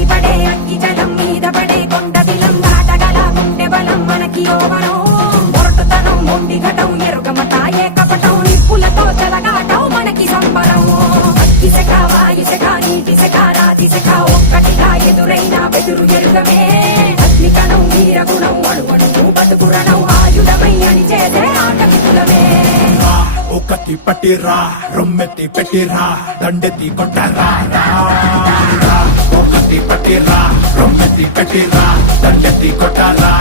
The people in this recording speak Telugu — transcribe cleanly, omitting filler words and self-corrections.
ఎగిసిపడే అగ్గి జలం మీద పడే కొండ దిలం దాటగల గుండె బలం మనకి ఓవరం మొరటుతనం మొండి ఘటం ఎరుగమట ఏకపటం నిప్పులతో చెలగాటం మనకి సంబరం అగ్గిసెక వాయుసెక నీటిసెక రాతిసెక ఒక్కటిగా ఎదురైన బెదురు ఎరుగమే అగ్నికణం వీరగుణం అణువణువు బతుకురణం ఆయుధమై అని చేసే ఆటవికులమే ఒకటి పట్టిరా రొమ్మెత్తి పెట్టిరా దండెత్తి కొట్టరా ఒకటి పట్టిరా రొమ్మెత్తి పెట్టిరా దండెత్తి కొట్టరా